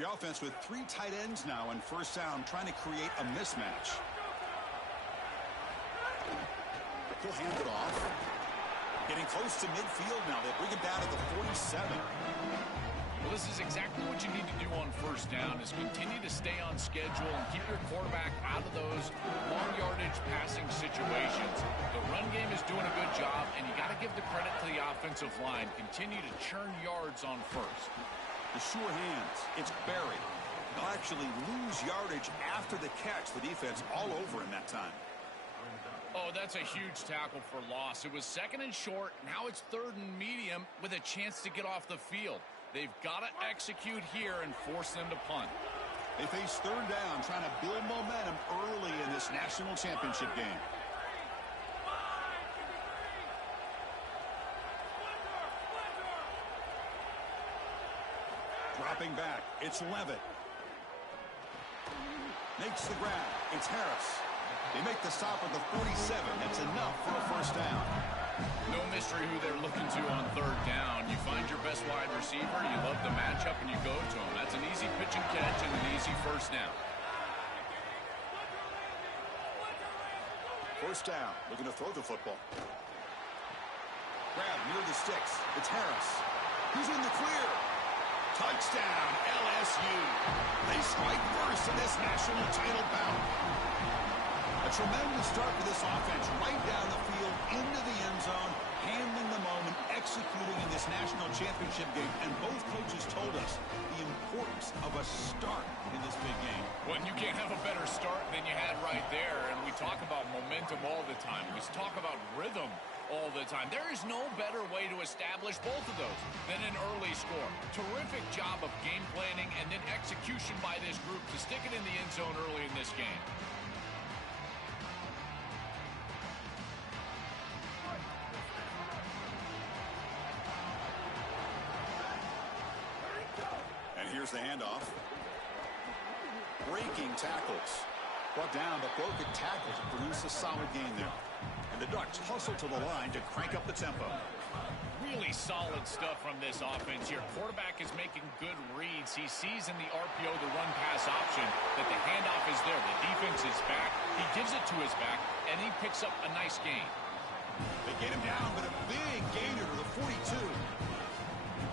The offense with 3 tight ends now on first down, trying to create a mismatch. He'll hand it off. Getting close to midfield now. They bring him down to the 47. Well, this is exactly what you need to do on first down, is continue to stay on schedule and keep your quarterback out of those long yardage passing situations. The run game is doing a good job, and you got to give the credit to the offensive line. Continue to churn yards on first. The sure hands. It's Berry. They'll actually lose yardage after the catch. The defense all over him that time. Oh, that's a huge tackle for loss. It was 2nd and short. Now it's 3rd and medium with a chance to get off the field. They've got to execute here and force them to punt. They face 3rd down, trying to build momentum early in this national championship game. Dropping back, it's Levitt. Makes the grab, it's Harris. They make the stop at the 47. That's enough for a first down. No mystery who they're looking to on 3rd down. You find your best wide receiver, you love the matchup, and you go to him. That's an easy pitch and catch and an easy first down. First down, looking to throw the football. Grab near the sticks. It's Harris. He's in the clear. Touchdown, LSU. They strike first in this national title bout. A tremendous start for this offense, right down the field, into the end zone, handling the moment, executing in this national championship game. And both coaches told us the importance of a start in this big game. Well, you can't have a better start than you had right there. And we talk about momentum all the time. We talk about rhythm all the time. There is no better way to establish both of those than an early score. Terrific job of game planning and then execution by this group to stick it in the end zone early in this game. Here's the handoff. Breaking tackles. Brought down, but broken tackles produce a solid gain there. And the Ducks hustle to the line to crank up the tempo. Really solid stuff from this offense here. Quarterback is making good reads. He sees in the RPO, the run-pass option, that the handoff is there. The defense is back. He gives it to his back, and he picks up a nice gain. They get him down, but a big gainer to the 42.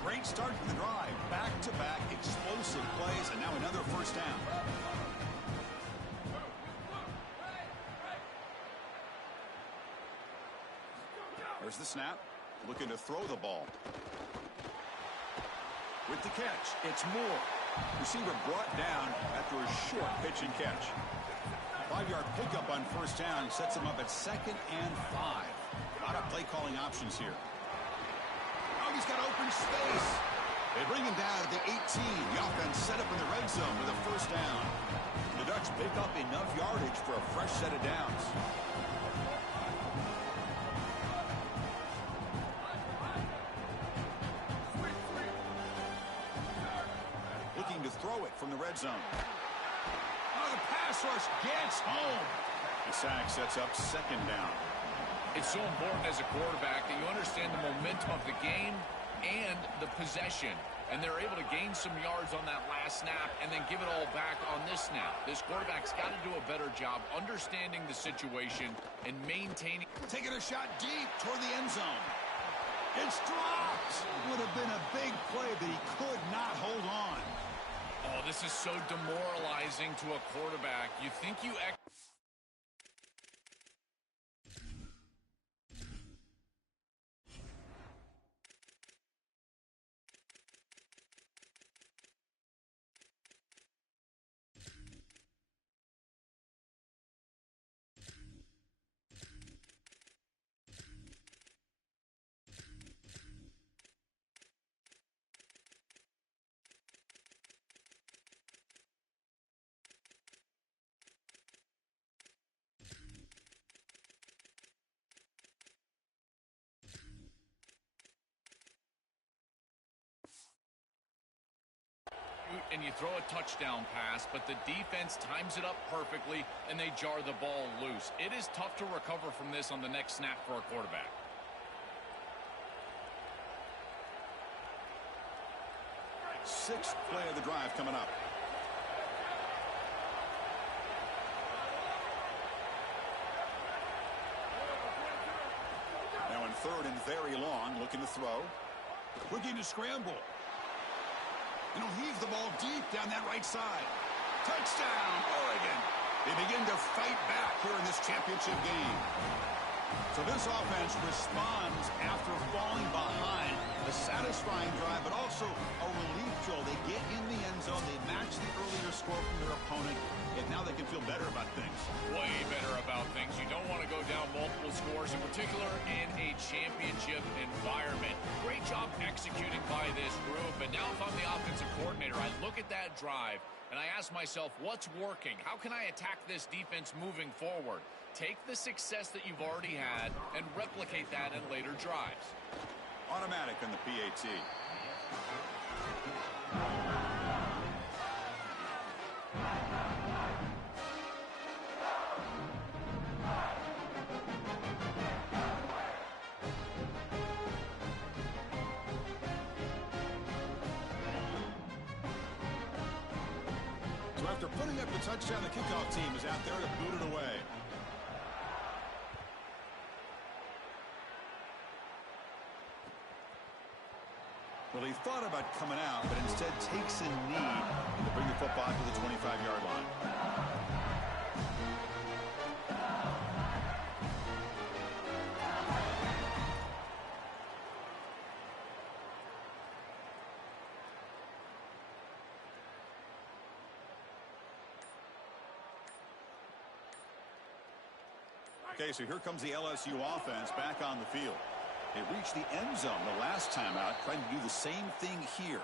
Great start to the drive. Back-to-back explosive plays, and now another first down. There's the snap. Looking to throw the ball. With the catch, it's Moore. Receiver brought down after a short pitch and catch. 5-yard pickup on first down sets him up at 2nd and 5. A lot of play-calling options here. Oh, he's got open space. They bring him down at the 18. The offense set up in the red zone with a first down. The Ducks pick up enough yardage for a fresh set of downs. Looking to throw it from the red zone. Oh, the pass rush gets home. The sack sets up 2nd down. It's so important as a quarterback that you understand the momentum of the game and the possession. And they're able to gain some yards on that last snap and then give it all back on this snap. This quarterback's got to do a better job understanding the situation and maintaining. Taking a shot deep toward the end zone. It's dropped. Would have been a big play, but he could not hold on. Oh, this is so demoralizing to a quarterback. You think you... and you throw a touchdown pass, but the defense times it up perfectly, and they jar the ball loose. It is tough to recover from this on the next snap for a quarterback. sixth play of the drive coming up. Now in third and very long, looking to throw. Looking to scramble. And he'll heave the ball deep down that right side. Touchdown, Oregon. They begin to fight back here in this championship game. So this offense responds after falling behind. A satisfying drive, but also a relief drill. They get in the end zone. They match the earlier score from their opponent. And now they can feel better about things. Way better about things. You don't want to go down multiple scores, in particular in a championship environment. Great job executing by this group. And now if I'm the offensive coordinator, I look at that drive and I ask myself, what's working? How can I attack this defense moving forward? Take the success that you've already had and replicate that in later drives. Automatic on the PAT. So after putting up the touchdown, the kickoff team is out there to boot it away. Well, he thought about coming out, but instead takes a knee to bring the football to the 25-yard line. Okay, so here comes the LSU offense back on the field. They reached the end zone the last time out, trying to do the same thing here.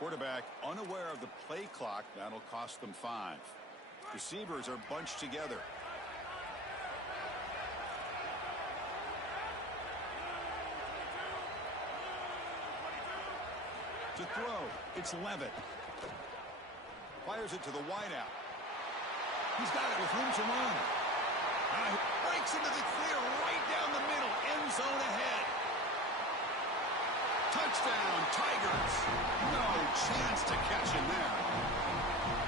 Quarterback unaware of the play clock. That'll cost them 5. Receivers are bunched together. To throw, it's Levitt. Fires it to the wideout. He's got it with room to run. Breaks into the clear right down the middle. End zone ahead. Touchdown, Tigers. No chance to catch him there.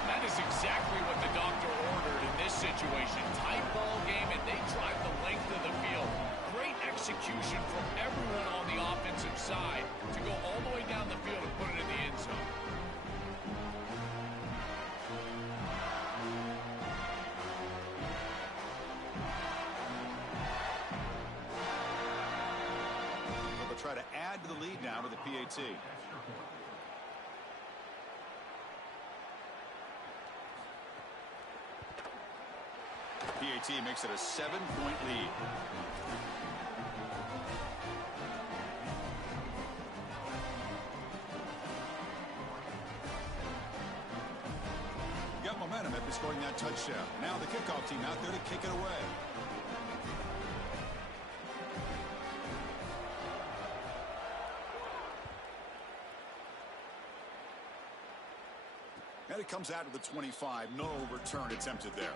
That is exactly what the doctor ordered in this situation. Tight ball game, and they drive the length of the field. Great execution from everyone on the offensive side to go all the way down the field and put it in the end zone. Try to add to the lead now with the PAT. PAT makes it a 7-point lead. Got momentum after scoring that touchdown. Now the kickoff team out there to kick it away. And it comes out to the 25. No return attempted there.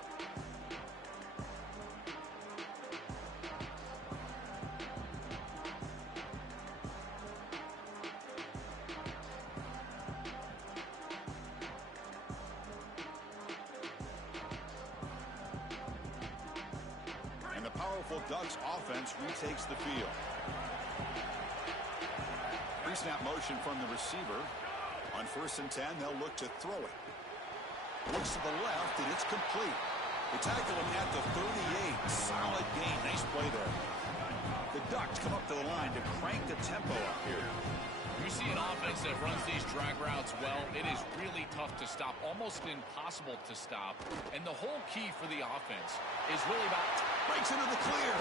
And the powerful Ducks offense retakes the field. Pre-snap motion from the receiver. On 1st and 10, they'll look to throw it. Looks to the left, and it's complete. They tackle him at the 38. Solid gain. Nice play there. The Ducks come up to the line to crank the tempo up here. You see an offense that runs these drag routes well, it is really tough to stop, almost impossible to stop. And the whole key for the offense is really about... Breaks into the clear.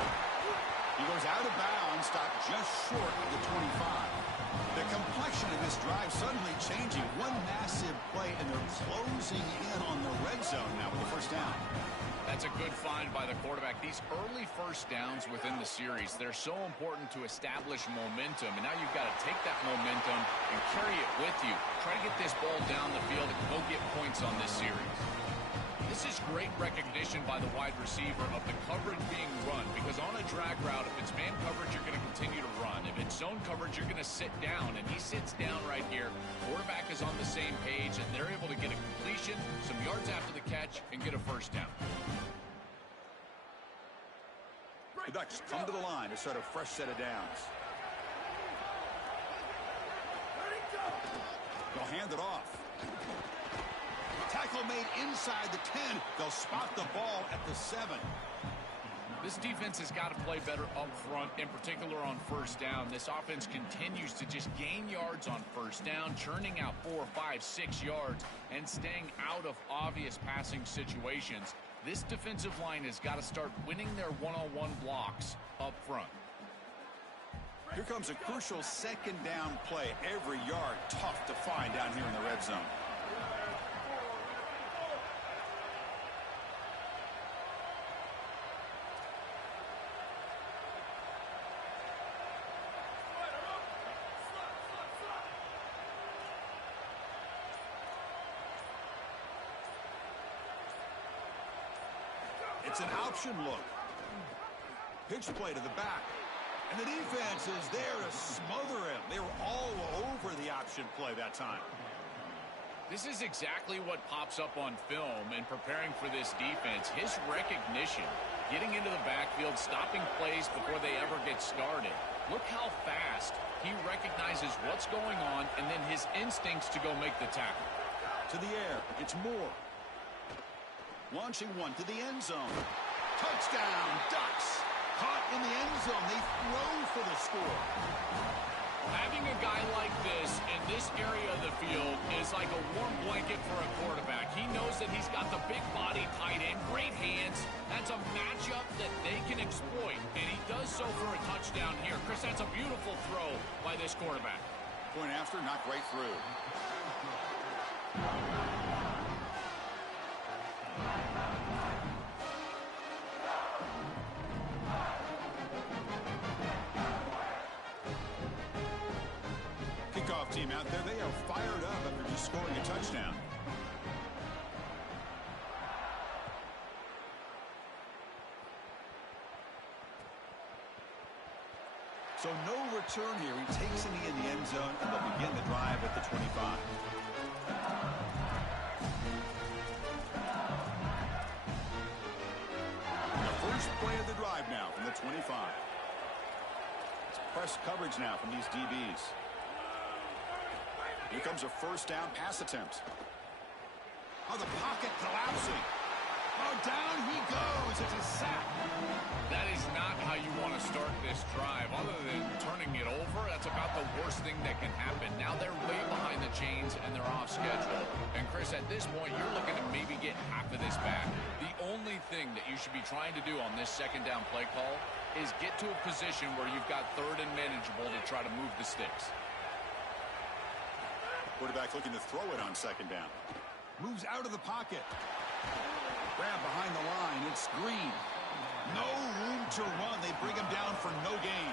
He goes out of bounds, stopped just short of the 25. The complexion of this drive suddenly changing. One massive play, and they're closing in on the red zone now with the first down. That's a good find by the quarterback. These early first downs within the series, they're so important to establish momentum. And now you've got to take that momentum and carry it with you. Try to get this ball down the field and go get points on this series. This is great recognition by the wide receiver of the coverage being run, because on a drag route, if it's man coverage, you're going to continue to run. If it's zone coverage, you're going to sit down, and he sits down right here. Quarterback is on the same page, and they're able to get a completion, some yards after the catch, and get a first down. The Ducks come to the line to start a fresh set of downs. They'll hand it off. Tackle made inside the 10. They'll spot the ball at the 7. This defense has got to play better up front, in particular on first down. This offense continues to just gain yards on first down, churning out 4, 5, 6 yards, and staying out of obvious passing situations. This defensive line has got to start winning their one-on-one blocks up front. Here comes a crucial second down play. Every yard tough to find down here in the red zone. It's an option look. Pitch play to the back. And the defense is there to smother him. They were all over the option play that time. This is exactly what pops up on film in preparing for this defense. His recognition, getting into the backfield, stopping plays before they ever get started. Look how fast he recognizes what's going on and then his instincts to go make the tackle. To the air, it's Moore. Launching one to the end zone. Touchdown, Ducks. Caught in the end zone. They throw for the score. Having a guy like this in this area of the field is like a warm blanket for a quarterback. He knows that he's got the big body tight end, great hands. That's a matchup that they can exploit, and he does so for a touchdown here. Chris, that's a beautiful throw by this quarterback. Point after, not right through. Kickoff team out there, they are fired up after just scoring a touchdown. So no return here. He takes it in the end zone, and they'll begin the drive at the 25. The first play of the drive now from the 25. It's press coverage now from these DBs. Here comes a first down pass attempt. Oh, the pocket collapsing. Oh, down he goes. It's a sack. That is not how you want to start this drive. Other than turning it over, that's about the worst thing that can happen. Now they're way behind the chains and they're off schedule. And Chris, at this point, you're looking to maybe get half of this back. The only thing that you should be trying to do on this second down play call is get to a position where you've got third and manageable to try to move the sticks. Quarterback looking to throw it on second down. Moves out of the pocket. Grab behind the line. It's Green. No room to run. They bring him down for no gain.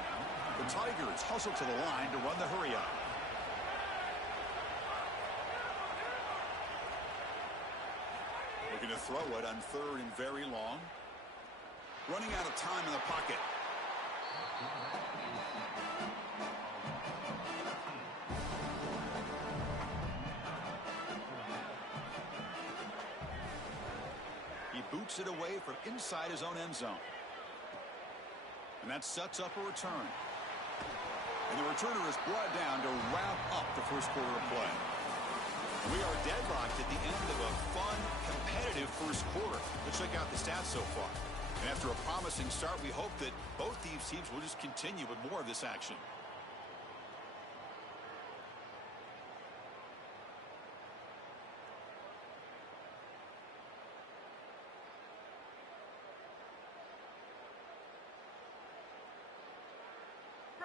The Tigers hustle to the line to run the hurry up. Looking to throw it on third and very long. Running out of time in the pocket. Boots it away from inside his own end zone. And that sets up a return. And the returner is brought down to wrap up the first quarter of play. We are deadlocked at the end of a fun, competitive first quarter. Let's check out the stats so far. And after a promising start, we hope that both these teams will just continue with more of this action.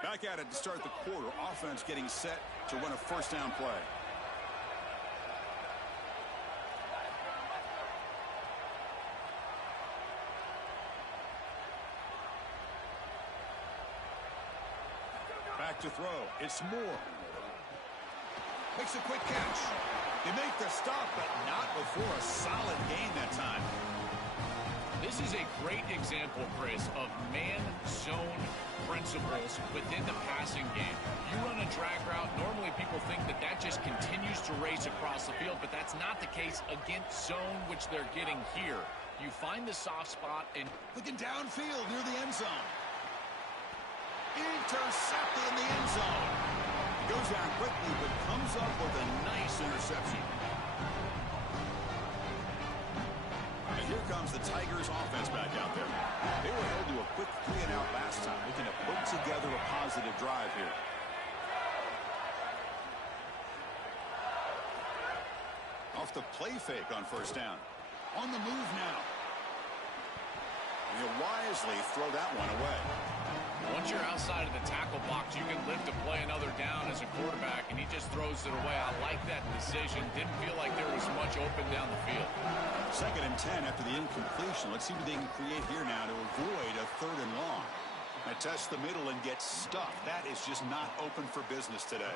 Back at it to start the quarter. Offense getting set to run a first down play. Back to throw. It's Moore. Makes a quick catch. They make the stop, but not before a solid gain that time. This is a great example, Chris, of man-zone principles within the passing game. space across the field, but that's not the case against zone, which they're getting here. You find the soft spot and looking downfield near the end zone. Intercepted in the end zone. He goes down quickly, but comes up with a nice interception. And here comes the Tigers offense back out there. They were held to a quick 3-and-out last time, looking to put together a positive drive here. Off the play fake on first down. On the move now. And he'll wisely throw that one away. Once you're outside of the tackle box, you can live to play another down as a quarterback, and he just throws it away. I like that decision. Didn't feel like there was much open down the field. 2nd and 10 after the incompletion. Let's see what they can create here now to avoid a 3rd and long. They test the middle and get stuffed. That is just not open for business today.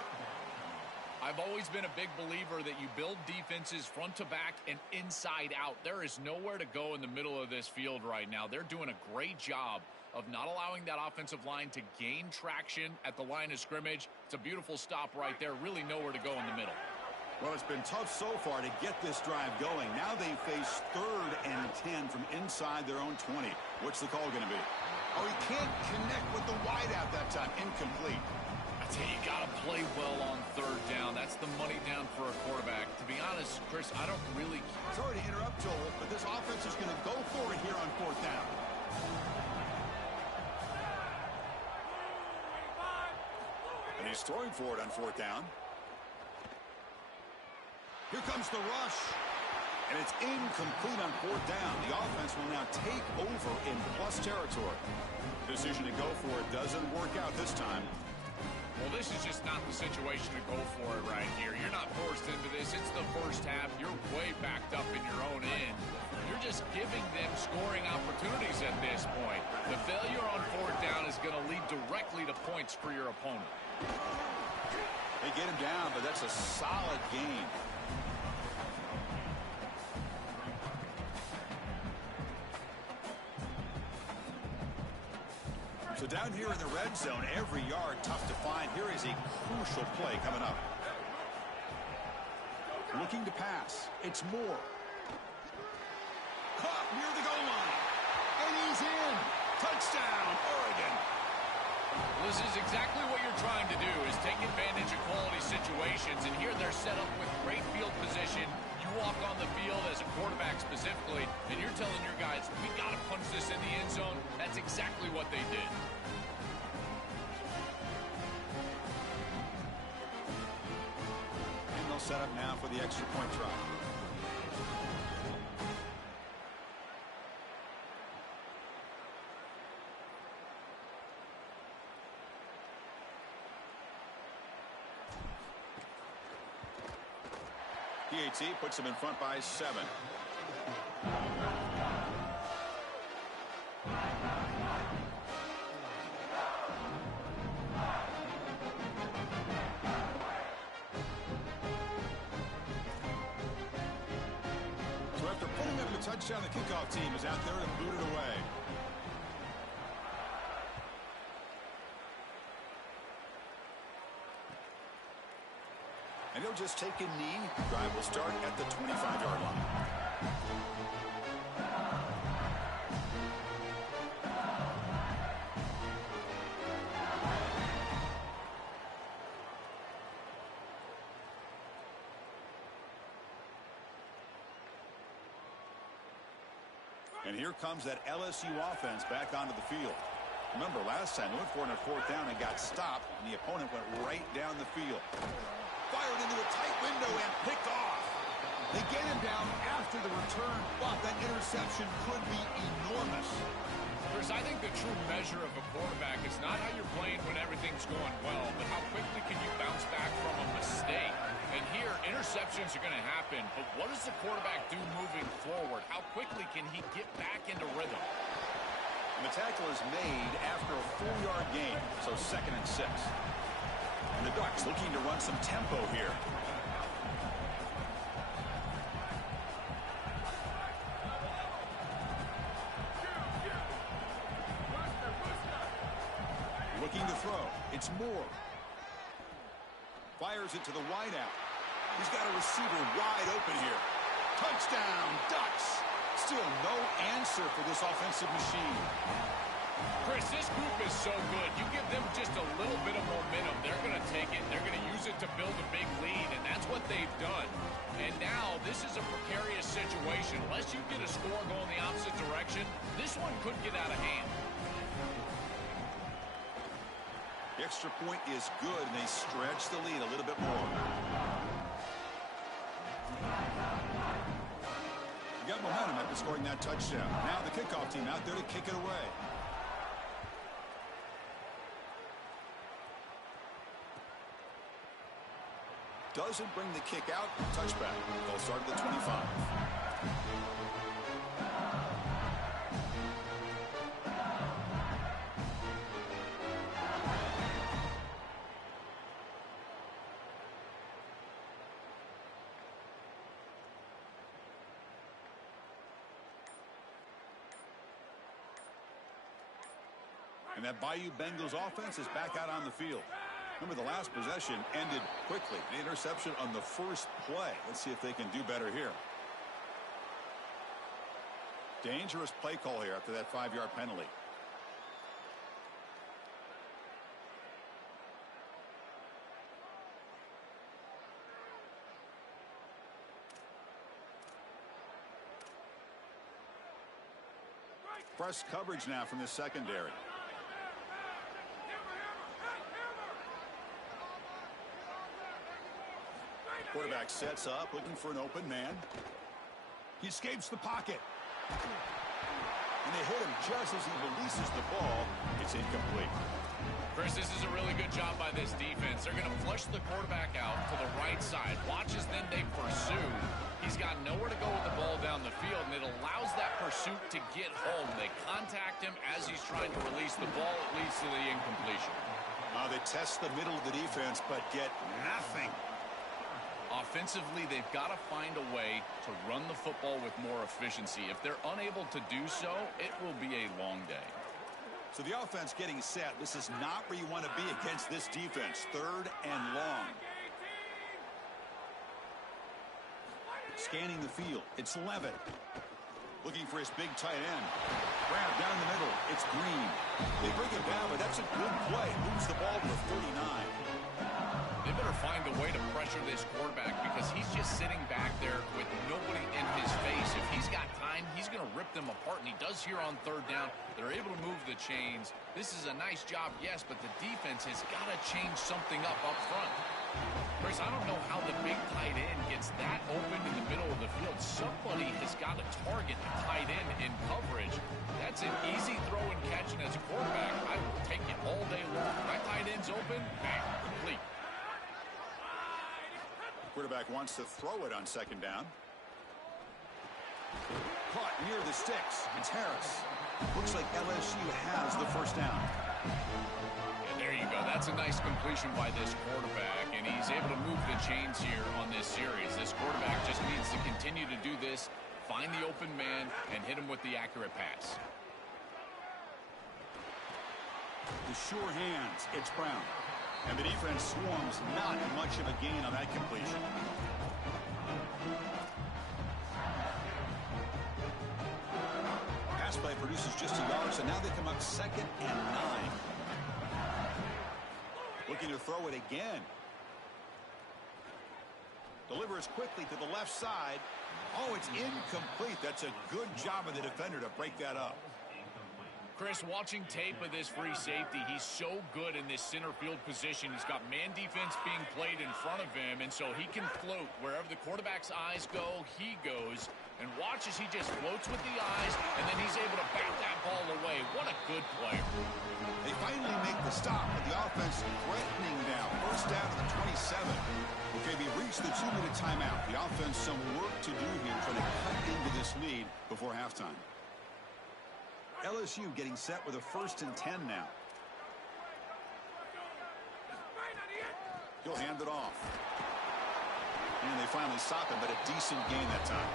I've always been a big believer that you build defenses front to back and inside out. There is nowhere to go in the middle of this field right now. They're doing a great job of not allowing that offensive line to gain traction at the line of scrimmage. It's a beautiful stop right there. Really nowhere to go in the middle. Well, it's been tough so far to get this drive going. Now they face 3rd and 10 from inside their own 20. What's the call going to be? Oh, he can't connect with the wideout that time. Incomplete. I tell you, you got to play well on 3rd down. That's the money down for a quarterback. To be honest, Chris, I don't really... Sorry to interrupt, Joel, but this offense is going to go for it here on 4th down. And he's throwing for it on 4th down. Here comes the rush. And it's incomplete on 4th down. The offense will now take over in plus territory. Decision to go for it doesn't work out this time. Well, this is just not the situation to go for it right here. You're not forced into this. It's the first half. You're way backed up in your own end. You're just giving them scoring opportunities at this point. The failure on 4th down is going to lead directly to points for your opponent. They get him down, but that's a solid gain. So down here in the red zone, every yard tough to find. Here is a crucial play coming up. Looking to pass. It's Moore. Caught near the goal line. And he's in. Touchdown, Oregon. This is exactly what you're trying to do, is take advantage of quality situations. And here they're set up with great field position. You walk on the field as a quarterback specifically, and you're telling your guys, we got to punch this in the end zone. That's exactly what they did. And they'll set up now for the extra point try. PAT puts them in front by 7. So after putting up a touchdown, the kickoff team is out there and boot it away. And he'll just take a knee. Drive will start at the 25-yard line. And here comes that LSU offense back onto the field. Remember, last time they went for it on 4th down and got stopped, and the opponent went right down the field. Fired into a tight window and picked off. They get him down after the return, but that interception could be enormous. Chris, I think the true measure of a quarterback is not how you're playing when everything's going well, but how quickly can you bounce back from a mistake. And here, interceptions are going to happen, but what does the quarterback do moving forward? How quickly can he get back into rhythm? And the tackle is made after a 4-yard gain, so 2nd and 6. And the Ducks looking to run some tempo here. Looking to throw. It's Moore. Fires it to the wideout. He's got a receiver wide open here. Touchdown, Ducks. Still no answer for this offensive machine. Chris, this group is so good. You give them just a little bit of momentum, they're going to take it, they're going to use it to build a big lead, and that's what they've done. And now this is a precarious situation. Unless you get a score going the opposite direction, this one could get out of hand. The extra point is good, and they stretch the lead a little bit more. You got momentum after scoring that touchdown. Now the kickoff team out there to kick it away. Doesn't bring the kick out. Touchback. They'll start at the 25. And that Bayou Bengals offense is back out on the field. Remember, the last possession ended quickly. The interception on the first play. Let's see if they can do better here. Dangerous play call here after that 5-yard penalty. Press coverage now from the secondary. Quarterback sets up, looking for an open man. He escapes the pocket. And they hit him just as he releases the ball. It's incomplete. Chris, this is a really good job by this defense. They're going to flush the quarterback out to the right side. Watch as then they pursue. He's got nowhere to go with the ball down the field, and it allows that pursuit to get home. They contact him as he's trying to release the ball. It leads to the incompletion. They test the middle of the defense, but get nothing. Offensively, they've got to find a way to run the football with more efficiency. If they're unable to do so, it will be a long day. So the offense getting set. This is not where you want to be against this defense. 3rd and long. Scanning the field. It's Levitt. Looking for his big tight end. Grab down the middle. It's Green. They bring him down, but that's a good play. Moves the ball to the 39. They better find a way to pressure this quarterback because he's just sitting back there with nobody in his face. If he's got time, he's going to rip them apart, and he does here on 3rd down. They're able to move the chains. This is a nice job, yes, but the defense has got to change something up front. Chris, I don't know how the big tight end gets that open in the middle of the field. Somebody has got to target the tight end in coverage. That's an easy throw and catch, and as a quarterback, I will take it all day long. My tight end's open, bang, complete. Quarterback wants to throw it on 2nd down. Caught near the sticks. It's Harris. Looks like LSU has the 1st down. And there you go. That's a nice completion by this quarterback, and he's able to move the chains here on this series. This quarterback just needs to continue to do this, find the open man, and hit him with the accurate pass. The sure hands. It's Brown. And the defense swarms. Not much of a gain on that completion. Pass play produces just a yard, so now they come up 2nd and 9. Looking to throw it again. Delivers quickly to the left side. Oh, it's incomplete. That's a good job of the defender to break that up. Chris, watching tape of this free safety, he's so good in this center field position. He's got man defense being played in front of him, and so he can float. Wherever the quarterback's eyes go, he goes. And watch as he just floats with the eyes, and then he's able to bat that ball away. What a good player. They finally make the stop, but the offense threatening now. 1st down to the 27. Okay, we reached the 2-minute timeout. The offense some work to do here, trying to cut into this lead before halftime. LSU getting set with a 1st and 10 now. He'll hand it off. And they finally stop him, but a decent gain that time.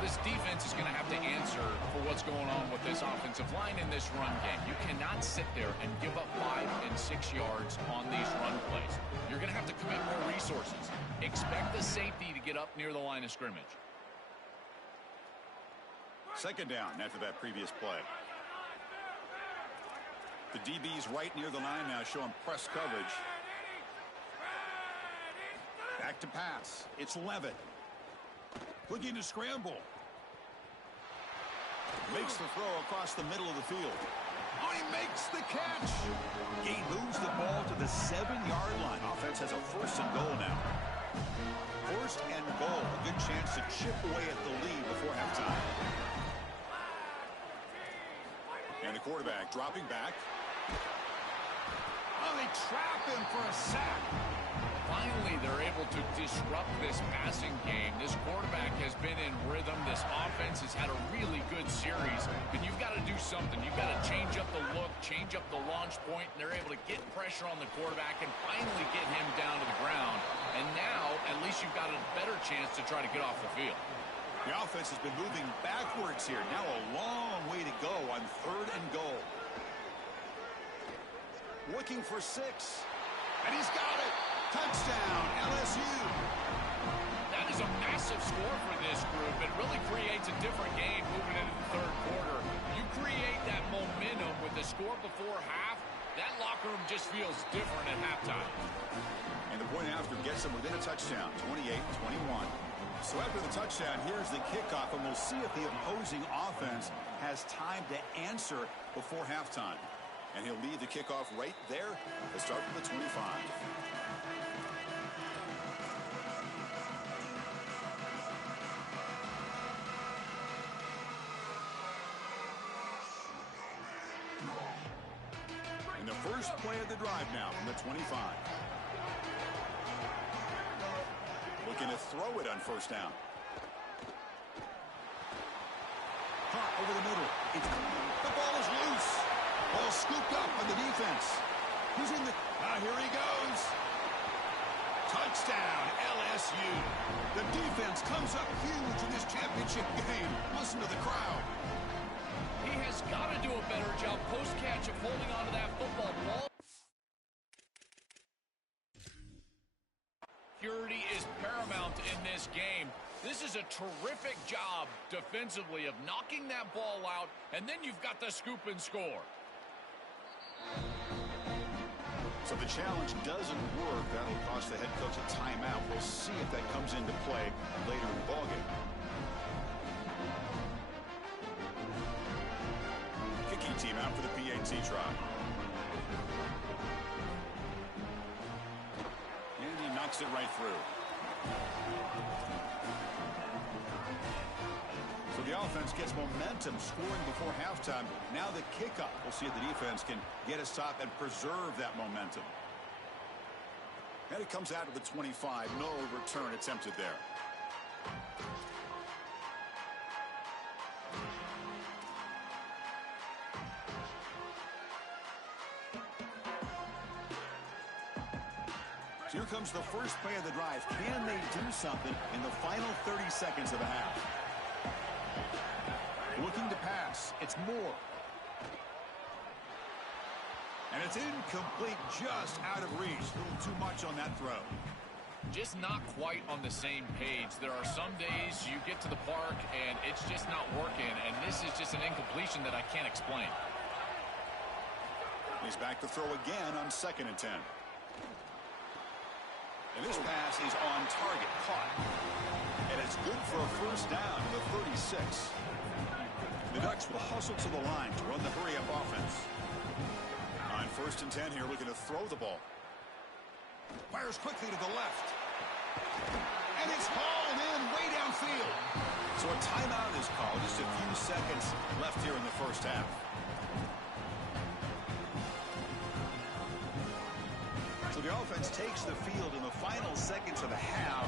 This defense is going to have to answer for what's going on with this offensive line in this run game. You cannot sit there and give up 5 and 6 yards on these run plays. You're going to have to commit more resources. Expect the safety to get up near the line of scrimmage. Second down after that previous play. The DB's right near the line now, showing press coverage. Back to pass. It's Levitt. Looking to scramble. Makes the throw across the middle of the field. Oh, he makes the catch. He moves the ball to the 7-yard line. Offense has a 1st and goal now. 1st and goal. A good chance to chip away at the lead before halftime. And the quarterback dropping back. Oh, they trap him for a sack. Finally, they're able to disrupt this passing game. This quarterback has been in rhythm. This offense has had a really good series. And you've got to do something. You've got to change up the look, change up the launch point, and they're able to get pressure on the quarterback and finally get him down to the ground. And now, at least you've got a better chance to try to get off the field. The offense has been moving backwards here. Now a long way to go on 3rd and goal. Looking for 6. And he's got it. Touchdown, LSU. That is a massive score for this group. It really creates a different game moving into the 3rd quarter. You create that momentum with the score before half, that locker room just feels different at halftime. And the point after gets them within a touchdown, 28-21. So after the touchdown, here's the kickoff, and we'll see if the opposing offense has time to answer before halftime. And he'll leave the kickoff right there to start from the 25. In the first play of the drive now from the 25. Looking to throw it on 1st down. Caught over the middle. The ball is loose. Ball scooped up on the defense. Who's in the... here he goes. Touchdown, LSU. The defense comes up huge in this championship game. Listen to the crowd. He has got to do a better job post-catch of holding onto that football ball. Security is paramount in this game. This is a terrific job defensively of knocking that ball out, and then you've got the scoop and score. So the challenge doesn't work. That'll cost the head coach a timeout. We'll see if that comes into play later in the ballgame. Kicking team out for the PAT try. And he knocks it right through. So the offense gets momentum, scoring before halftime. Now the kickoff. We'll see if the defense can get a stop and preserve that momentum. And it comes out to the 25. No return attempted there. So here comes the first play of the drive. Can they do something in the final 30 seconds of the half? Looking to pass. It's Moore. And it's incomplete, just out of reach. A little too much on that throw. Just not quite on the same page. There are some days you get to the park and it's just not working, and this is just an incompletion that I can't explain. He's back to throw again on 2nd and 10. And this pass is on target, caught. And it's good for a 1st down to the 36. The Ducks will hustle to the line to run the hurry-up offense. On 1st and 10 here, looking to throw the ball. Fires quickly to the left. And it's hauled in way downfield. So a timeout is called. Just a few seconds left here in the 1st half. So the offense takes the field in the final seconds of the half.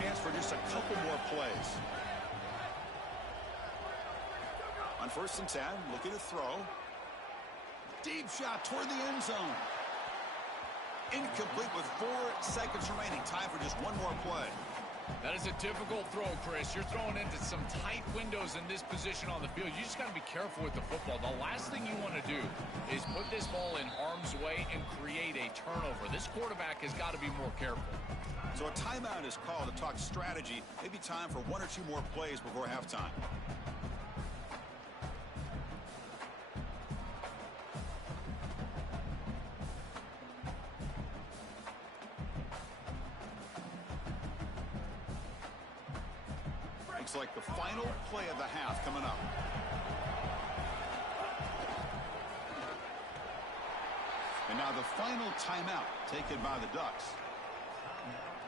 Chance for just a couple more plays. On 1st and 10, looking to throw. Deep shot toward the end zone. Incomplete with 4 seconds remaining. Time for just one more play. That is a difficult throw, Chris. You're throwing into some tight windows in this position on the field. You just got to be careful with the football. The last thing you want to do is put this ball in harm's way and create a turnover. This quarterback has got to be more careful. So a timeout is called to talk strategy. Maybe time for one or two more plays before halftime. Looks like the final play of the half coming up. And now the final timeout taken by the Ducks.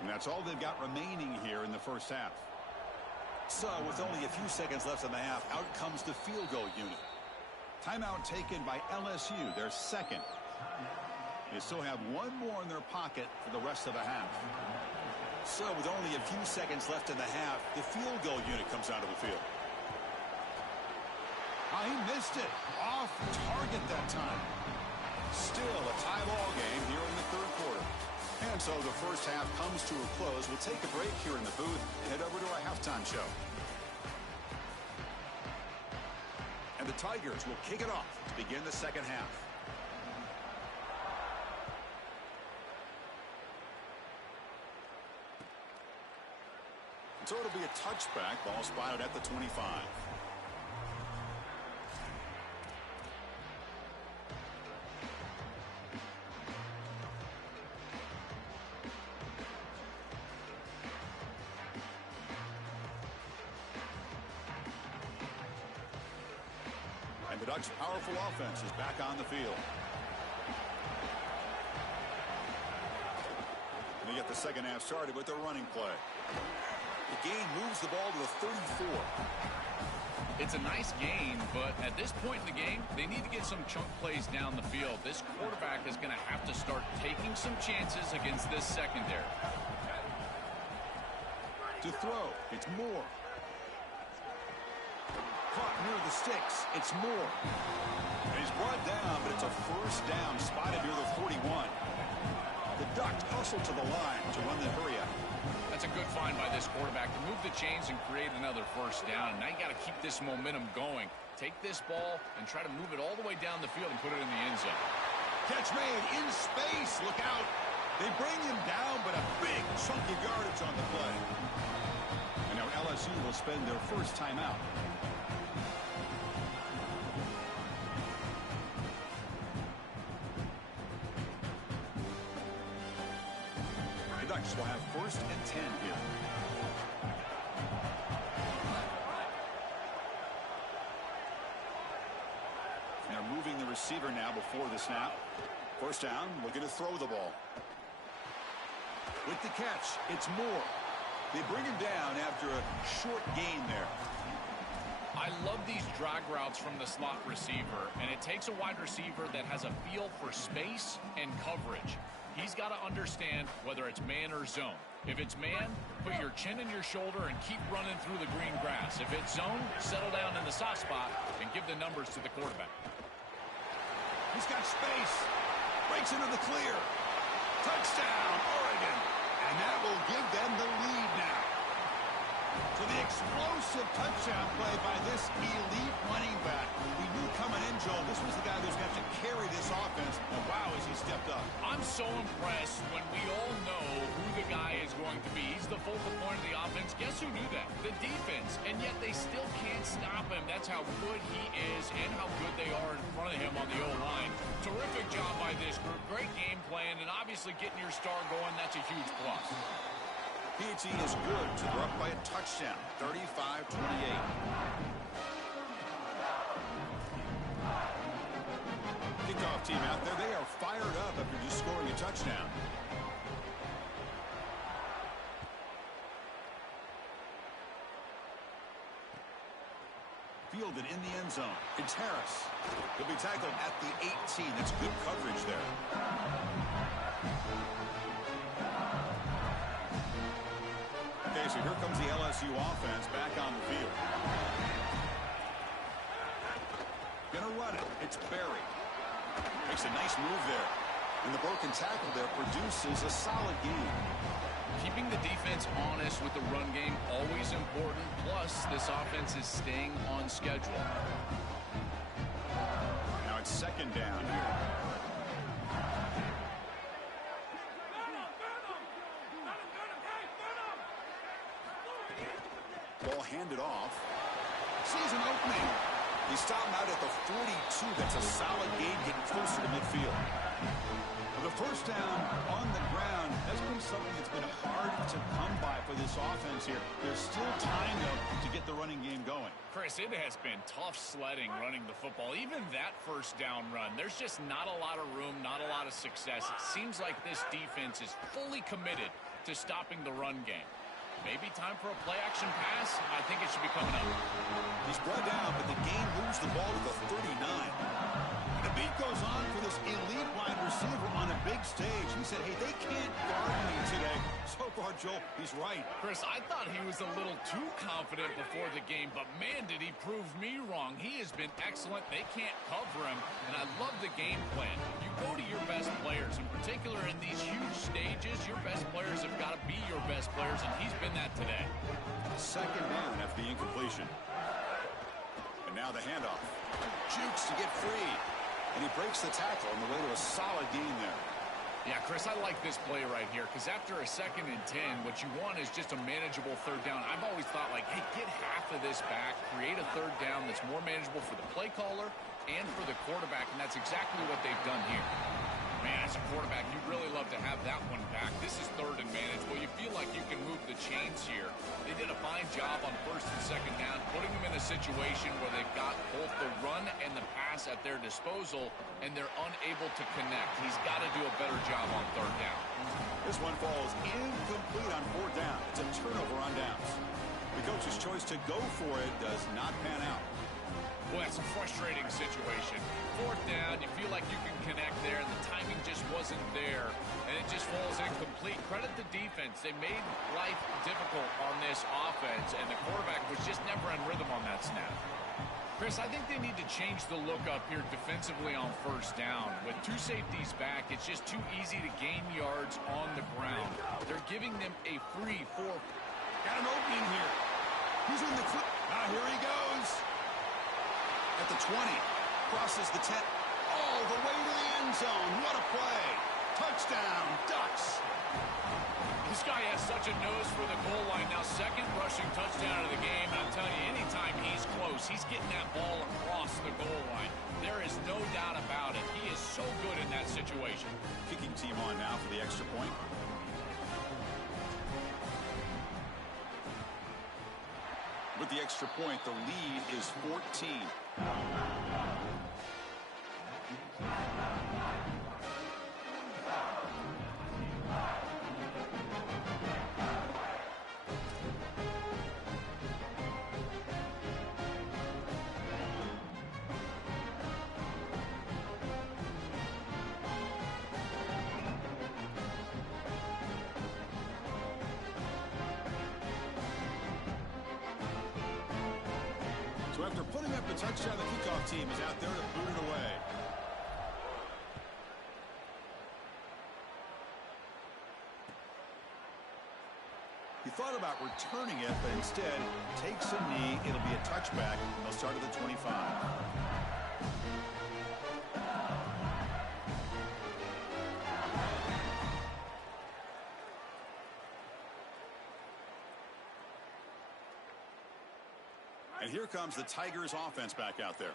And that's all they've got remaining here in the first half. So with only a few seconds left in the half, out comes the field goal unit. Timeout taken by LSU, their second. They still have one more in their pocket for the rest of the half. So with only a few seconds left in the half, the field goal unit comes out of the field. He missed it. Off target that time. Still a tie ball game here in the third quarter. And so the first half comes to a close. We'll take a break here in the booth and head over to our halftime show. And the Tigers will kick it off to begin the second half. So it'll be a touchback. Ball spotted at the 25. And the Ducks' powerful offense is back on the field. They get the second half started with their running play. The gain moves the ball to the 34. It's a nice gain, but at this point in the game, they need to get some chunk plays down the field. This quarterback is going to have to start taking some chances against this secondary. To throw, it's Moore. Caught near the sticks, it's Moore. And he's brought down, but it's a first down spotted near the 41. The Ducks hustle to the line to run the hurry up. That's a good find by this quarterback to move the chains and create another first down. Now you got to keep this momentum going. Take this ball and try to move it all the way down the field and put it in the end zone. Catch made in space. Look out. They bring him down, but a big chunk of yardage on the play. And now LSU will spend their first timeout. Ducks will have first and 10 here. And they're moving the receiver now before the snap. First down, looking to throw the ball. With the catch, it's Moore. They bring him down after a short gain there. I love these drag routes from the slot receiver, and it takes a wide receiver that has a feel for space and coverage. He's got to understand whether it's man or zone. If it's man, put your chin in your shoulder and keep running through the green grass. If it's zone, settle down in the soft spot and give the numbers to the quarterback. He's got space. Breaks into the clear. Touchdown, Oregon. And that will give them the lead now. So the explosive touchdown play by this elite running back. We knew coming in, Joel, this was the guy who's going to have to carry this offense. And wow, has he stepped up. I'm so impressed when we all know who the guy is going to be. He's the focal point of the offense. Guess who knew that? The defense. And yet they still can't stop him. That's how good he is and how good they are in front of him on the O-line. Terrific job by this group. Great game plan. And obviously getting your star going, that's a huge plus. PAT is good, so they're up by a touchdown, 35-28. Kickoff team out there, they are fired up after just scoring a touchdown. Fielded in the end zone. It's Harris. He'll be tackled at the 18. That's good coverage there. Okay, so here comes the LSU offense back on the field. Gonna run it. It's Berry. Makes a nice move there. And the broken tackle there produces a solid gain. Keeping the defense honest with the run game, always important. Plus, this offense is staying on schedule. Now it's second down here. Ball handed off. Sees an opening. He stopped him out at the 42. That's a solid gain, getting closer to midfield. The first down on the ground has been something that's been hard to come by for this offense here. There's still time, though, to get the running game going. Chris, it has been tough sledding running the football. Even that first down run, there's just not a lot of room, not a lot of success. It seems like this defense is fully committed to stopping the run game. Maybe time for a play-action pass? I think it should be coming up. He's brought down, but the game moves the ball to the 39. And the beat goes on for this elite wide receiver on a big stage. He said, hey, they can't guard me today. So far, Joel, he's right. Chris, I thought he was a little too confident before the game, but man, did he prove me wrong. He has been excellent. They can't cover him, and I love the game plan. You go to your best players, in particular in these huge stages. Your best players have got to be your best players, and he's been that today. Second down after the incompletion. And now the handoff. Jukes to get free. And he breaks the tackle on the way to a solid gain there. Yeah, Chris, I like this play right here because after a 2nd and 10, what you want is just a manageable third down. I've always thought, like, hey, get half of this back, create a third down that's more manageable for the play caller and for the quarterback, and that's exactly what they've done here. Man, as a quarterback, you'd really love to have that one back. This is 3rd and manageable. You feel like you can move the chains here. They did a fine job on 1st and 2nd down, putting them in a situation where they've got both the run and the pass at their disposal, and they're unable to connect. He's got to do a better job on 3rd down. This one falls incomplete on 4th down. It's a turnover on downs. The coach's choice to go for it does not pan out. Well, it's a frustrating situation. 4th down, you feel like you can connect there, and the timing just wasn't there, and it just falls incomplete. Credit the defense. They made life difficult on this offense, and the quarterback was just never in rhythm on that snap. Chris, I think they need to change the look up here defensively on 1st down. With 2 safeties back, it's just too easy to gain yards on the ground. They're giving them a free 4. Got an opening here. He's in the here he goes. At the 20, crosses the 10, all the way to the end zone. What a play. Touchdown, Ducks. This guy has such a nose for the goal line. Now, 2nd rushing touchdown of the game. And I'm telling you, anytime he's close, he's getting that ball across the goal line. There is no doubt about it. He is so good in that situation. Kicking team on now for the extra point. With the extra point, the lead is 14. So after putting up the touchdown, the kickoff team is out there to boot it away. He thought about returning it, but instead takes a knee. It'll be a touchback. They'll start at the 25. And here comes the Tigers offense back out there.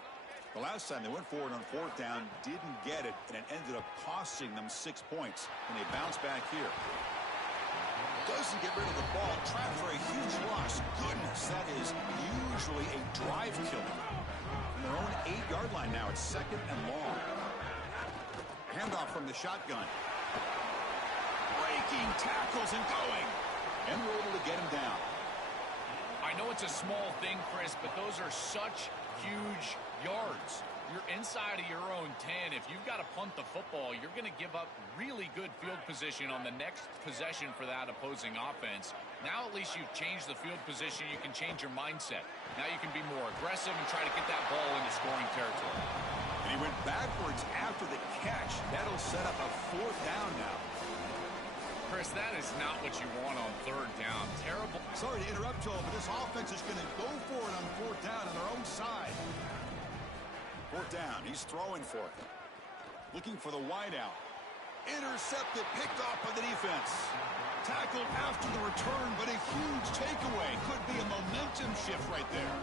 The last time they went forward on 4th down, didn't get it, and it ended up costing them 6 points. And they bounce back here. Doesn't get rid of the ball. Trapped for a huge loss. Goodness, that is usually a drive killer. From their own 8-yard line now, it's 2nd and long. Handoff from the shotgun. Breaking tackles and going. And we're able to get him down. I know it's a small thing, Chris, but those are such huge yards. You're inside of your own 10. If you've got to punt the football, you're going to give up really good field position on the next possession for that opposing offense. Now at least you've changed the field position. You can change your mindset. Now you can be more aggressive and try to get that ball into scoring territory. And he He went backwards after the catch. That'll set up a fourth down now. Chris, that is not what you want on third down. Terrible. Sorry to interrupt, Joel, but this offense is going to go for it on fourth down on their own side. Fourth down. He's throwing for it. Looking for the wideout. Intercepted, picked off by the defense. Tackled after the return, but a huge takeaway. Could be a momentum shift right there.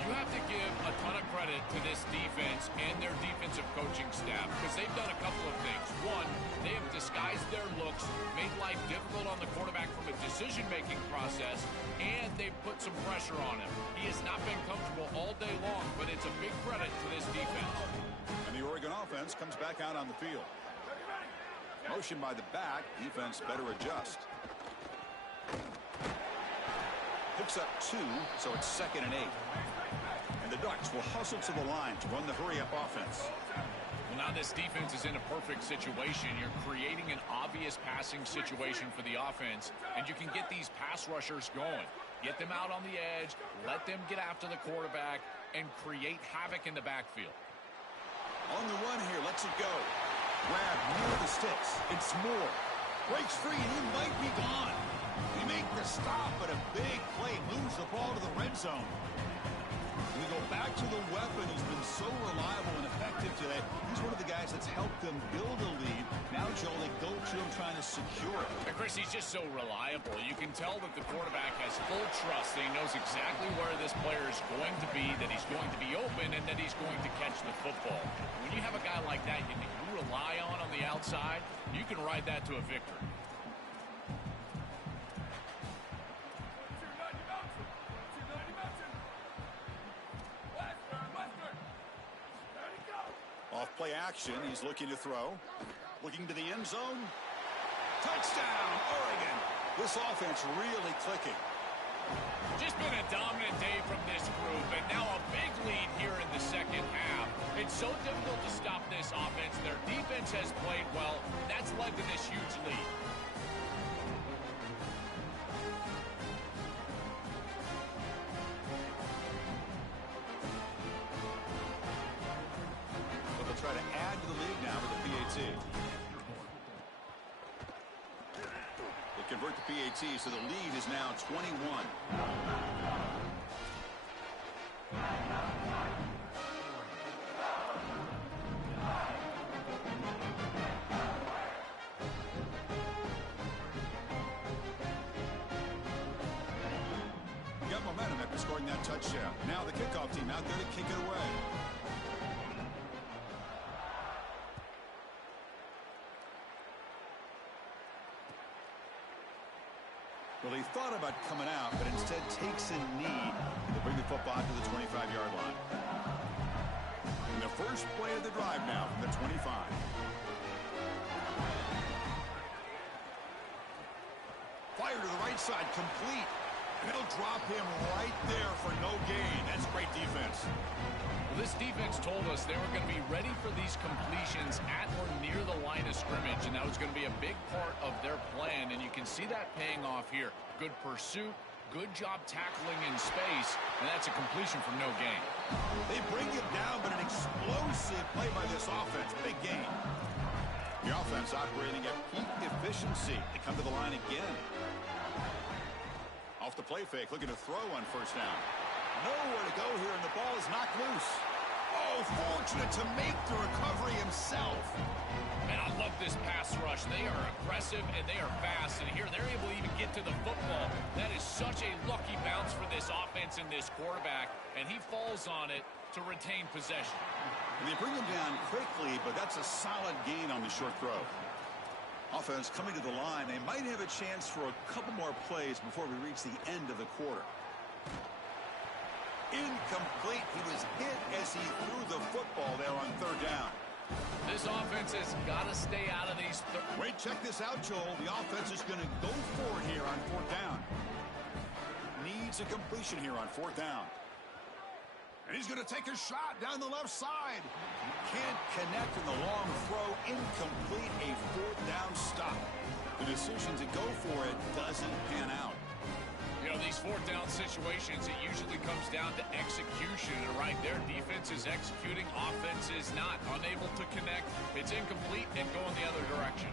You have to give a ton of credit to this defense and their defensive coaching staff because they've done a couple of things. One, they have disguised their looks, made life difficult on the quarterback from a decision-making process, and they've put some pressure on him. He has not been comfortable all day long, but it's a big credit to this defense. And the Oregon offense comes back out on the field. Motion by the back. Defense better adjust. Picks up 2, so it's 2nd and 8. And the Ducks will hustle to the line to run the hurry-up offense. Well, now this defense is in a perfect situation. You're creating an obvious passing situation for the offense, and you can get these pass rushers going. Get them out on the edge, let them get after the quarterback, and create havoc in the backfield. On the run here, lets it go. Grab near the sticks. It's Moore. Breaks free, and he might be gone. They make the stop, but a big play moves the ball to the red zone. We go back to the weapon who's been so reliable and effective today. He's one of the guys that's helped them build a lead. Now, Joel, they go to him trying to secure it. And Chris, he's just so reliable. You can tell that the quarterback has full trust that he knows exactly where this player is going to be, that he's going to be open, and that he's going to catch the football. When you have a guy like that you rely on the outside, you can ride that to a victory. Off play action, he's looking to throw. Looking to the end zone. Touchdown, Oregon. This offense really clicking. Just been a dominant day from this group, and now a big lead here in the second half. It's so difficult to stop this offense. Their defense has played well. That's led to this huge lead. Try to add to the lead now with the PAT. They convert the PAT, so the lead is now 21. Got momentum after scoring that touchdown. Now the kickoff team out there to kick it away. Well, he thought about coming out, but instead takes a knee to bring the football to the 25-yard line. And the first play of the drive now from the 25. Fire to the right side, complete. And it'll drop him right there for no gain. That's great defense. Well, this defense told us they were going to be ready for these completions at or near the line of scrimmage, and that was going to be a big part of their plan, and you can see that paying off here. Good pursuit, good job tackling in space, and that's a completion for no gain. They bring him down, but an explosive play by this offense. Big gain. The offense operating at peak efficiency. They come to the line again. Off the play fake, looking to throw on first down. Nowhere to go here, and the ball is knocked loose. Oh, fortunate to make the recovery himself. Man, I love this pass rush. They are aggressive, and they are fast, and here they're able to even get to the football. That is such a lucky bounce for this offense and this quarterback, and he falls on it to retain possession. And they bring him down quickly, but that's a solid gain on the short throw. Offense coming to the line. They might have a chance for a couple more plays before we reach the end of the quarter. Incomplete. He was hit as he threw the football there on third down. This offense has got to stay out of these. Wait, check this out, Joel. The offense is going to go for it here on fourth down. Needs a completion here on fourth down. And he's going to take a shot down the left side. Can't connect in the long throw. Incomplete. A fourth down stop. The decision to go for it doesn't pan out. You know, these fourth down situations, it usually comes down to execution. And right there, defense is executing, offense is not. Unable to connect, it's incomplete and going the other direction.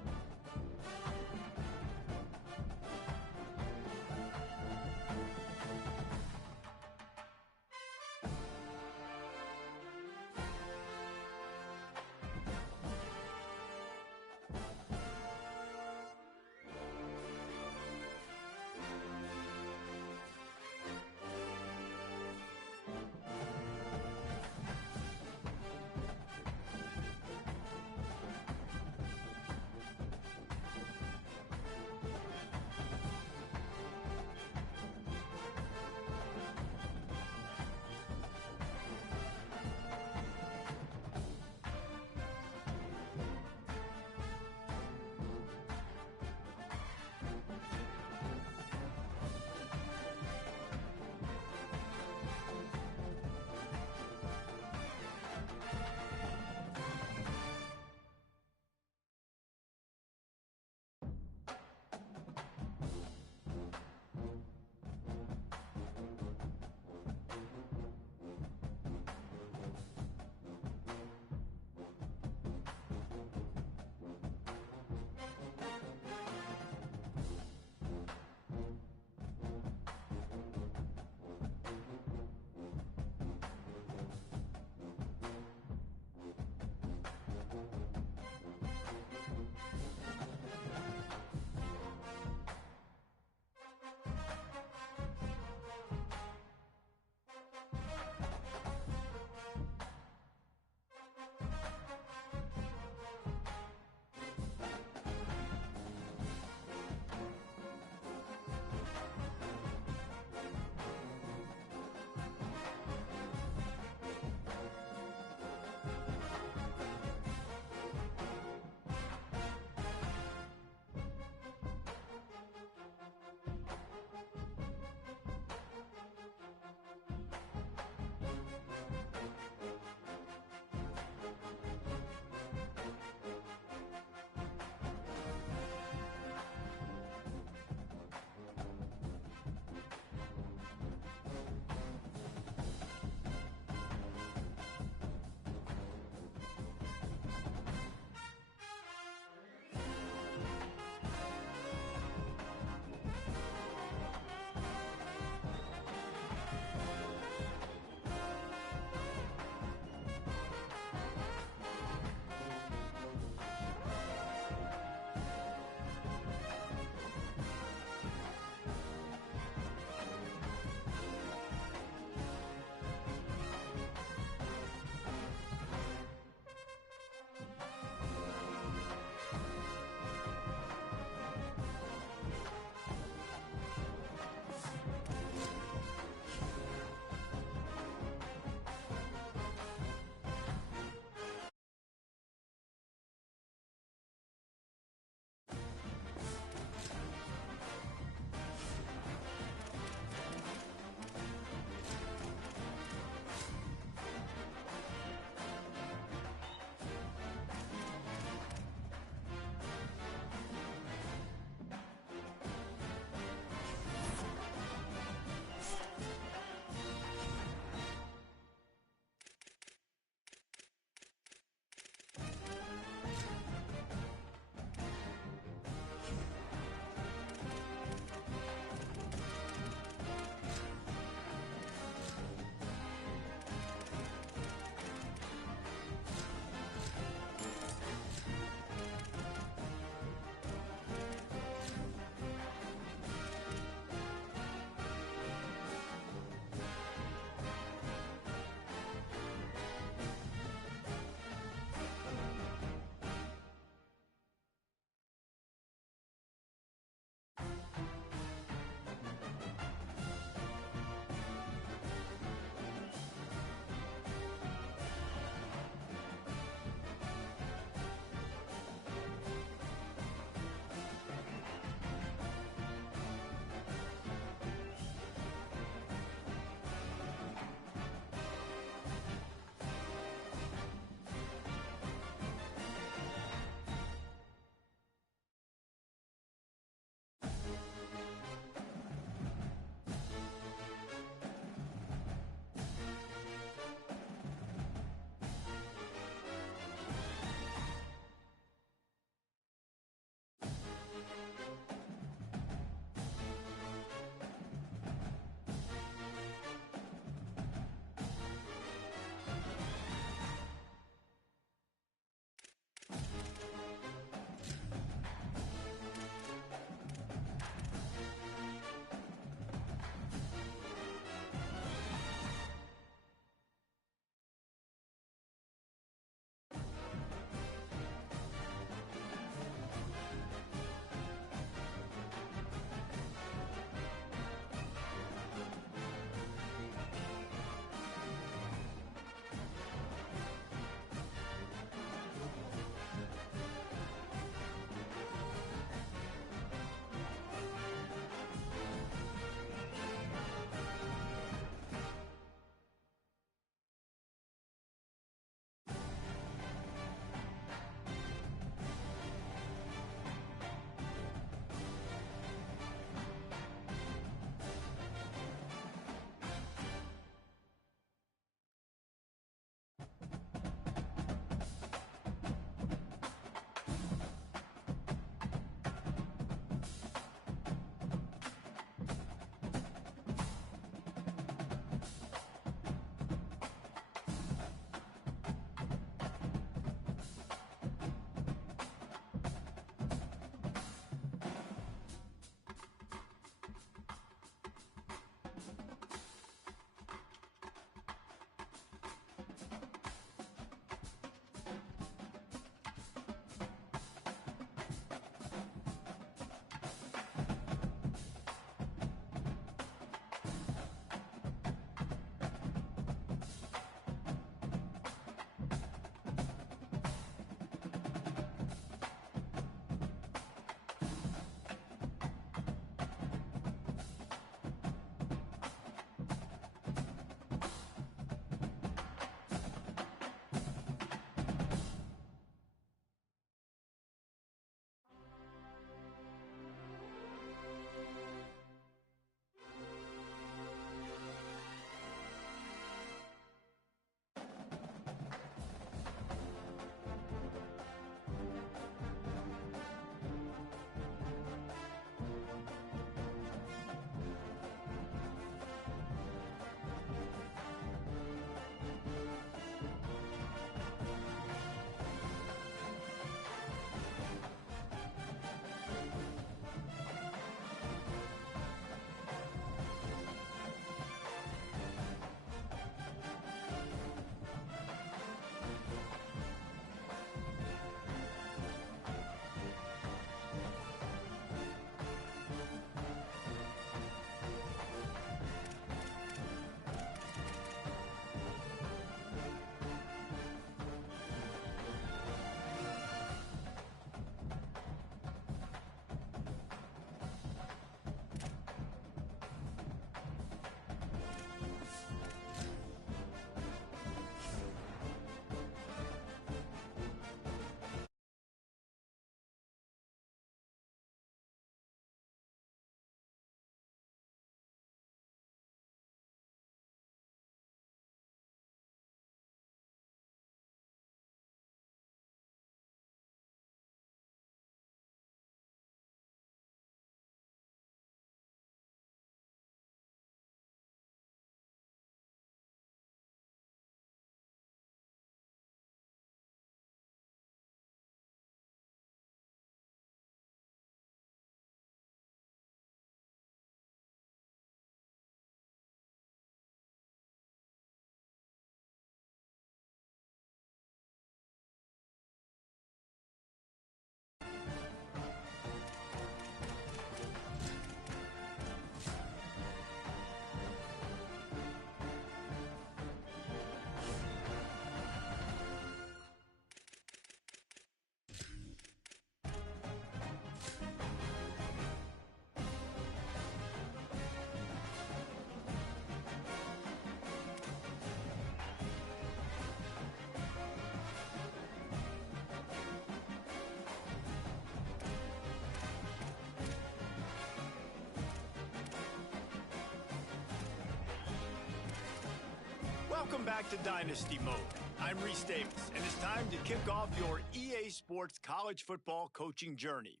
Welcome back to Dynasty Mode. I'm Reese Davis, and it's time to kick off your EA Sports college football coaching journey.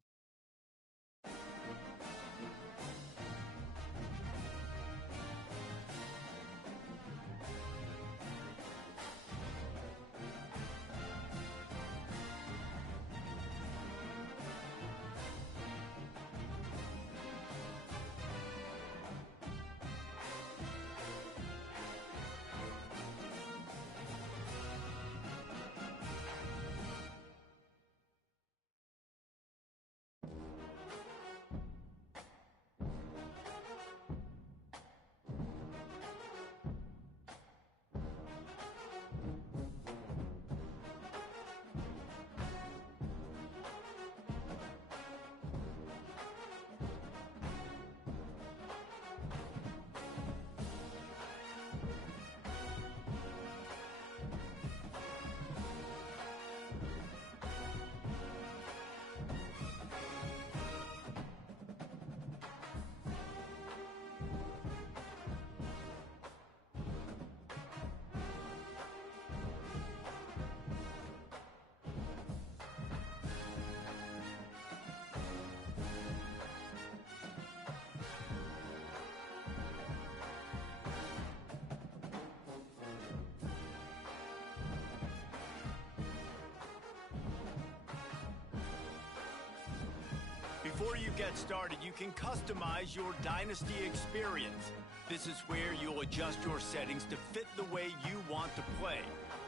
Before you get started, you can customize your Dynasty experience. This is where you'll adjust your settings to fit the way you want to play.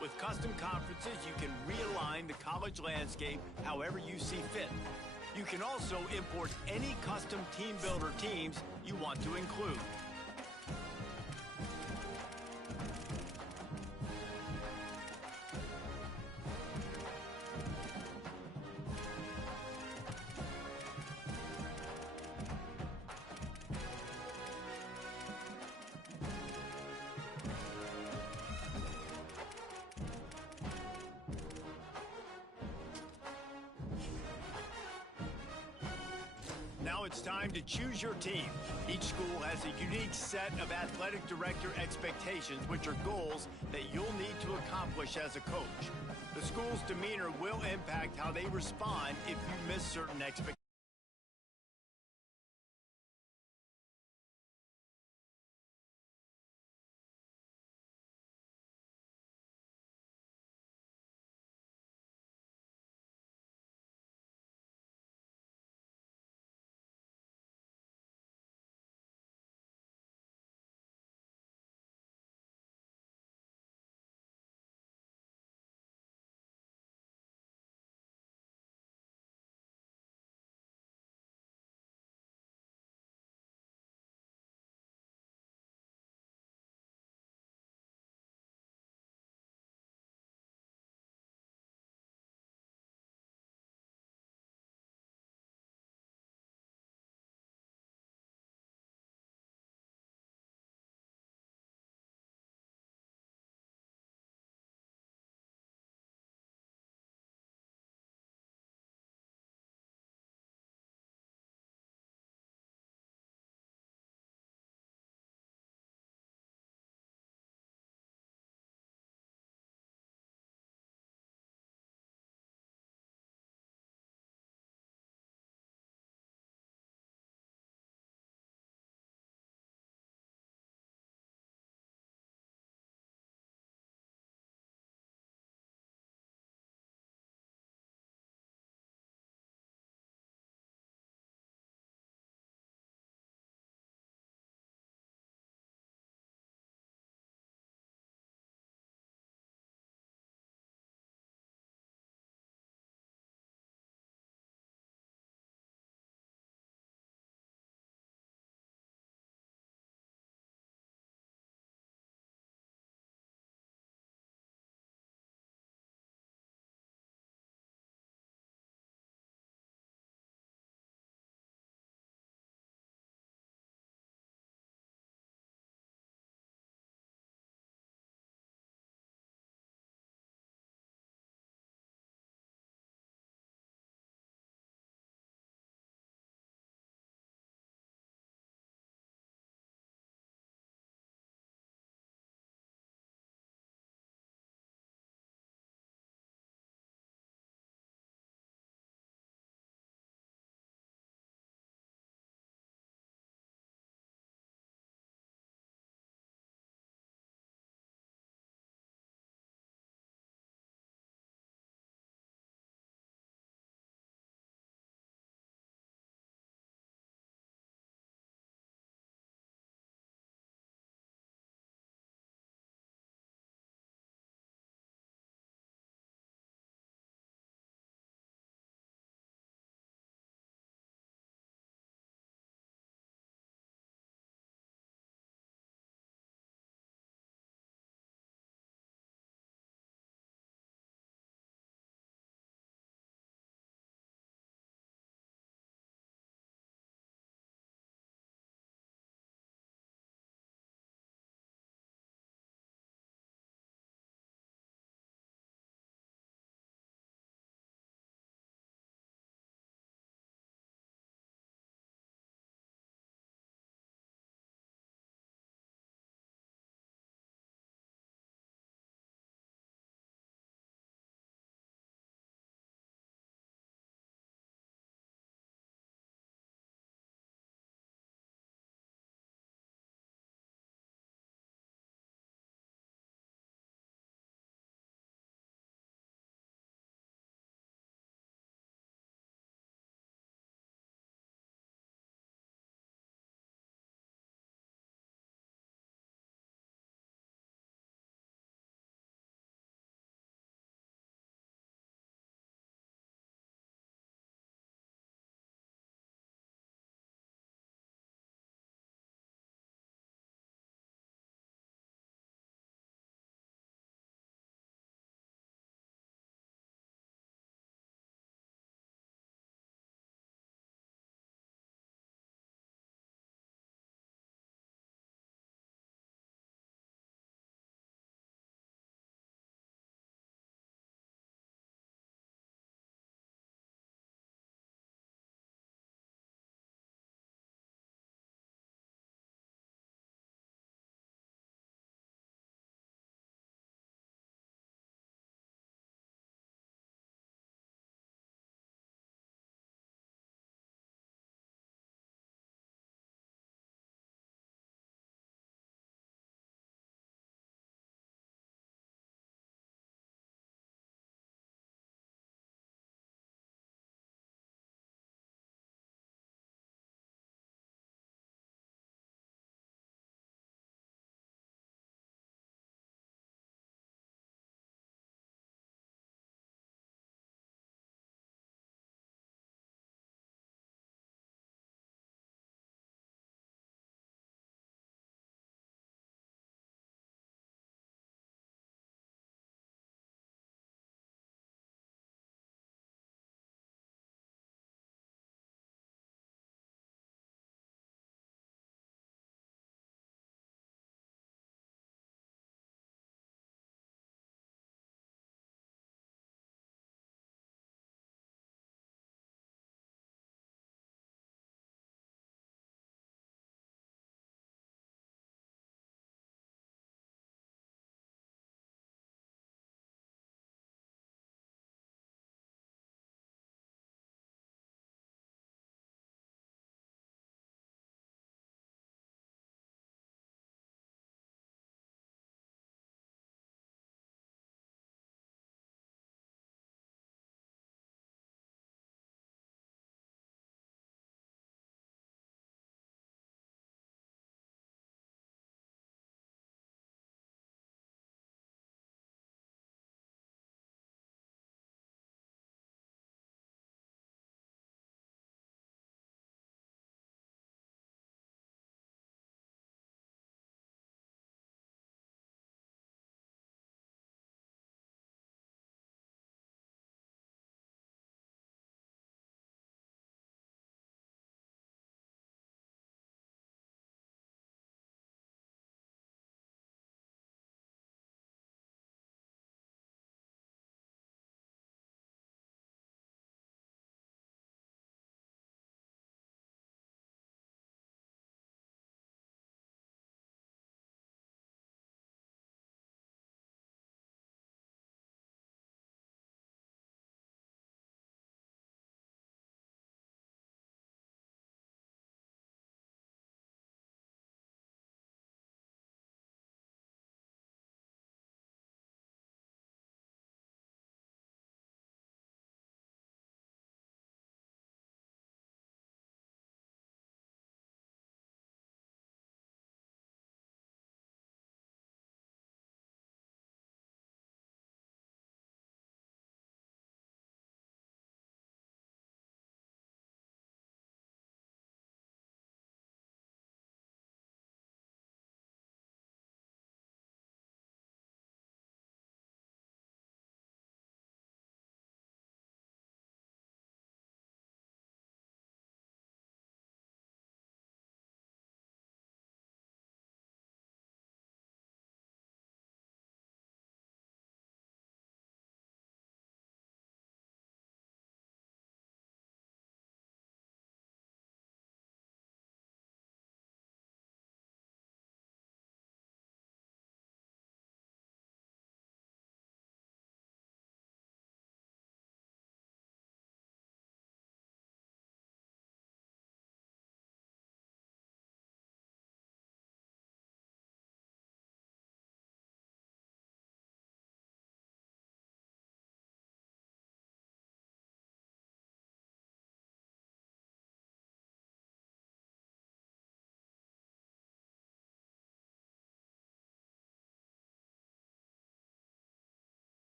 With custom conferences, you can realign the college landscape however you see fit. You can also import any custom team builder teams you want to include. Now it's time to choose your team. Each school has a unique set of athletic director expectations, which are goals that you'll need to accomplish as a coach. The school's demeanor will impact how they respond if you miss certain expectations.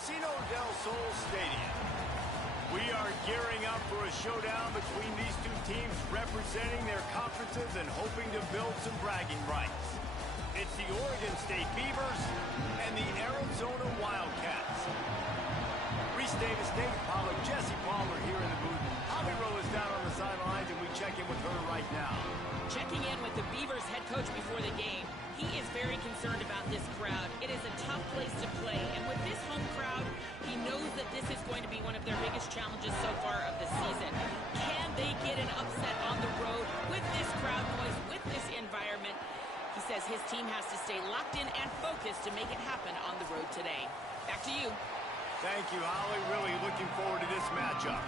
Casino del Sol Stadium. We are gearing up for a showdown between these two teams representing their conferences and hoping to build some bragging rights. It's the Oregon State Beavers and the Arizona Wildcats. Reese Davis, Dave Pollard, Jesse Palmer here in the booth. Holly Rowe is down on the sidelines, and we check in with her right now. Checking in with the Beavers head coach before the game. He is very concerned about this crowd. It is a tough place to play, and with this home crowd, he knows that this is going to be one of their biggest challenges so far of the season. Can they get an upset on the road with this crowd noise, with this environment? He says his team has to stay locked in and focused to make it happen on the road today. Back to you. Thank you, Holly. Really looking forward to this matchup.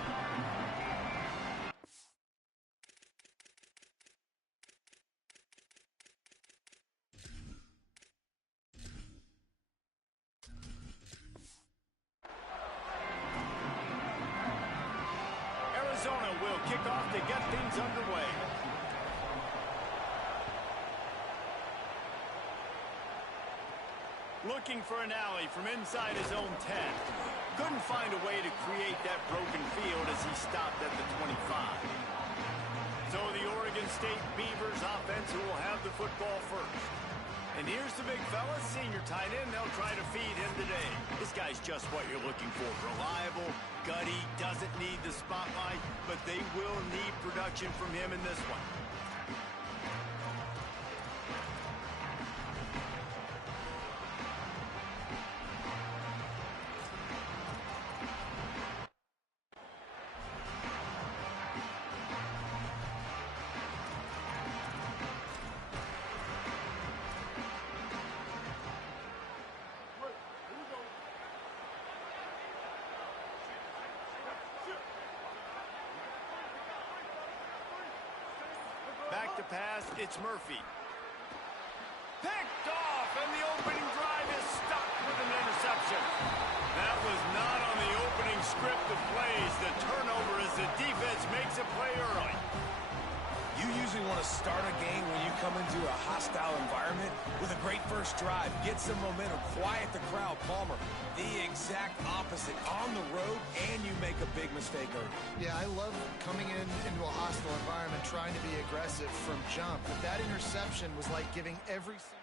Arizona will kick off to get things underway. Looking for an alley from inside his own 10. Couldn't find a way to create that broken field as he stopped at the 25. So the Oregon State Beavers offense will have the football first. And here's the big fella, senior tight end. They'll try to feed him today. This guy's just what you're looking for. Reliable, gutty, doesn't need the spotlight, but they will need production from him in this one. Back to pass, it's Murphy. Picked off, and the opening drive is stopped with an interception. That was not on the opening script of plays. The turnover as the defense makes a play early. You usually want to start a game when you come into a hostile environment with a great first drive. Get some momentum, quiet the crowd. Palmer, the exact opposite. On the road, and you make a big mistake early. Yeah, I love coming into a hostile environment, trying to be aggressive from jump. But that interception was like giving every single